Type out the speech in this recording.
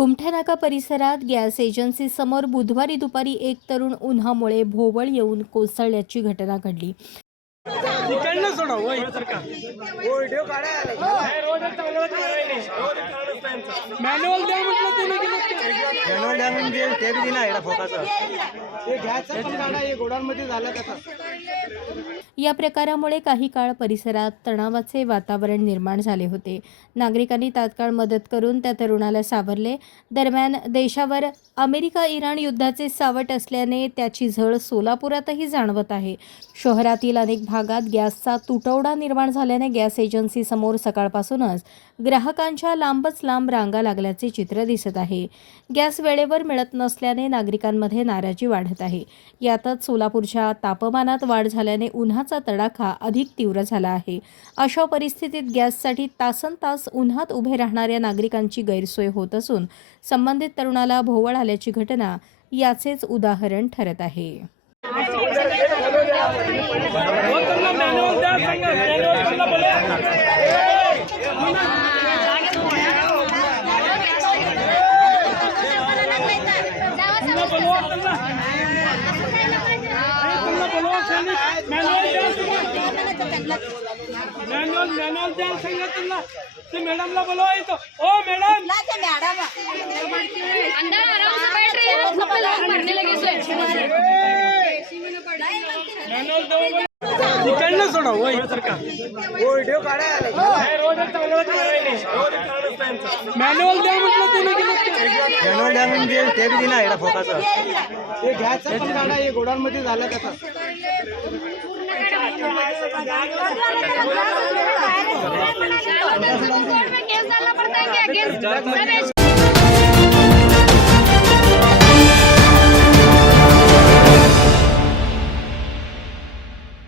कुमठानाका परिसरात gas agency समोर बुधवारी दुपारी एक तरुण उन्हामुळे भोवळ येऊन कोसळल्याची घटना घडली। मॅन्युअल द्या म्हटलं मॅन्युअल द्या म्हणजे ते बी दिना एवढा फोकाचा ते घ्यायचं पण गाडा हे गोडाऊनमध्ये झालं त्याचा। या प्रकारामुळे काही काळ परिसरात तणावाचे वातावरण निर्माण झाले होते। नागरिकांनी तात्काळ मदत करून त्या तरुणाला सावरले। दरम्यान देशावर अमेरिका-इराण युद्धाचे सावट असल्याने त्याची झळ सोलापुरातही जाणवत आहे। शहरातील अनेक भागात गॅसचा तुटवडा निर्माण झाल्याने गॅस एजन्सी समोर सकाळपासूनच ग्राहकांच्या लांबच लांब रांगा लागल्याचे चित्र दिसत आहे। गॅस वेळेवर मिळत नसल्याने नागरिकांमध्ये नाराजी वाढत आहे। यातच सोलापूरच्या तापमानात वाढ झाल्याने उन्हाचा तडाखा अधिक तीव्र झाला आहे। अशा परिस्थितीत गॅससाठी तासनतास उन्हात उभे राहणाऱ्या नागरिकांची गैरसोय होत असून संबंधित तरुणाला भोवळ आल्याची घटना याचेच उदाहरण ठरत आहे। मॅन्युअल द्या सांगितलं ते मॅडमला बोलवा येतो। ओ मॅडम अंदर आराम से बैठ रही है, सब लोग मरने लगे सो। मॅन्युअल दो तिकडनं सोडा ओ इतरका ओ व्हिडिओ काढायला रोज चालवत नाही रोज काढत मॅन्युअल द्या म्हटलं तुम्ही मॅन्युअल द्या म्हणजे ते बी दिना एवढा फोकाचा ते घ्यायचं पण गाडा हे गोडाऊनमध्ये झालं त्याचा। केस डालना पड़ता है क्या?